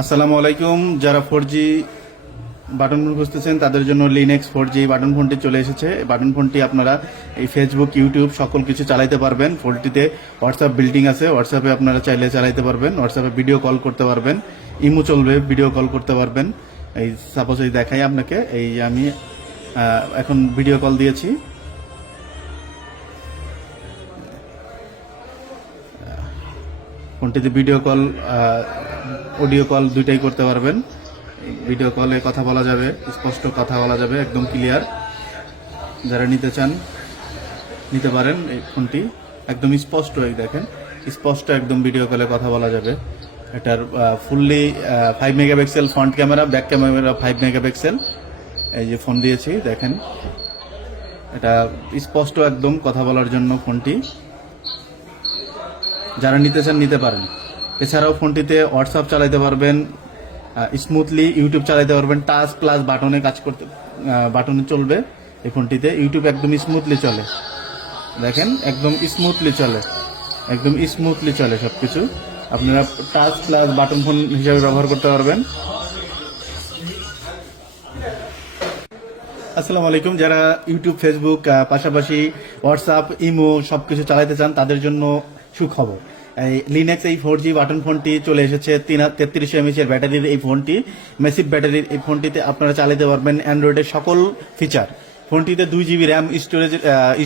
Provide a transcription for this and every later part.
আসসালামু আলাইকুম। যারা ফোর জি বাটন ফোন খুঁজতেছেন, তাদের জন্য লিনেক্স ফোর জি বাটন ফোনটি চলে এসেছে। বাটন ফোনটি আপনারা এই ফেসবুক ইউটিউব সকল কিছু চালাইতে পারবেন। ফোনটিতে হোয়াটসঅ্যাপ বিল্ডিং আছে। হোয়াটসঅ্যাপে আপনারা চাইলে চালাইতে পারবেন। হোয়াটসঅ্যাপে ভিডিও কল করতে পারবেন। ইমো চলবে ভিডিও কল করতে পারবেন। এই সাপোজ এই দেখাই আপনাকে। এই আমি এখন ভিডিও কল দিয়েছি। ফোনটিতে ভিডিও কল অডিও কল দুইটাই করতে পারবেন। ভিডিও কলে কথা বলা যাবে, স্পষ্ট কথা বলা যাবে, একদম ক্লিয়ার যারা নিতে চান, নিতে পারেন এই ফোনটি। একদম স্পষ্ট এই দেখেন, স্পষ্ট একদম ভিডিও কলে কথা বলা যাবে। এটার fully five megapixel front camera back camera five megapixel এই যে ফোন দিয়েছি, দেখেন। এটা স্পষ্ট একদম কথা বলার জন্য ফোনটি। যারা নিতে চান, নিতে পারেন। এছাড়াও ফোনটিতে হোয়াটসঅ্যাপ চালাইতে পারবেন স্মুথলি ইউটিউব চালাইতে পারবেন টাচ প্লাস বাটনে কাজ করতে বাটনে চলবে এই ফোনটিতে। ইউটিউব একদম স্মুথলি চলে। দেখেন, একদম স্মুথলি চলে। একদম স্মুথলি চলে সব কিছু আপনারা টাচ প্লাস বাটন ফোন হিসাবে ব্যবহার করতে পারবেন। আসসালামু আলাইকুম। যারা ইউটিউব ফেসবুক পাশাপাশি হোয়াটসঅ্যাপ ইমো সবকিছু চালাতে চান, তাদের জন্য সুখবর। লিনেক্স এই ফোর জি বাটন ফোনটি চলে এসেছে তিন তেত্রিশ এমএচ এর ব্যাটারির এই ফোনটি মেসিভ ব্যাটারির এই ফোনটিতে আপনারা চালাতে পারবেন অ্যান্ড্রয়েডের সকল ফিচার ফোনটিতে দুই জিবি র্যাম স্টোরেজ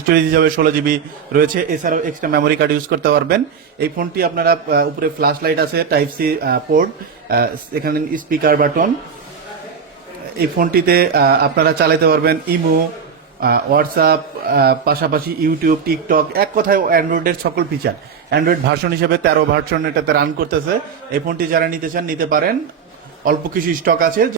স্টোরেজ হিসাবে ষোলো জিবি রয়েছে। এছাড়াও এক্সট্রা মেমোরি কার্ড ইউজ করতে পারবেন। এই ফোনটি আপনারা উপরে ফ্ল্যাশ লাইট আছে টাইপ সি পোর্ট এখানে স্পিকার বাটন এই ফোনটিতে আপনারা চালাতে পারবেন ইমো হোয়াটসঅ্যাপ পাশাপাশি ইউটিউব টিকটক এক কথায় অ্যান্ড্রয়েডের সকল ফিচার অ্যান্ড্রয়েড ভার্সন হিসেবে তেরো ভার্সন এটাতে রান করতেছে। এই ফোনটি যারা নিতে চান, নিতে পারেন। অল্প কিছু স্টক আছে।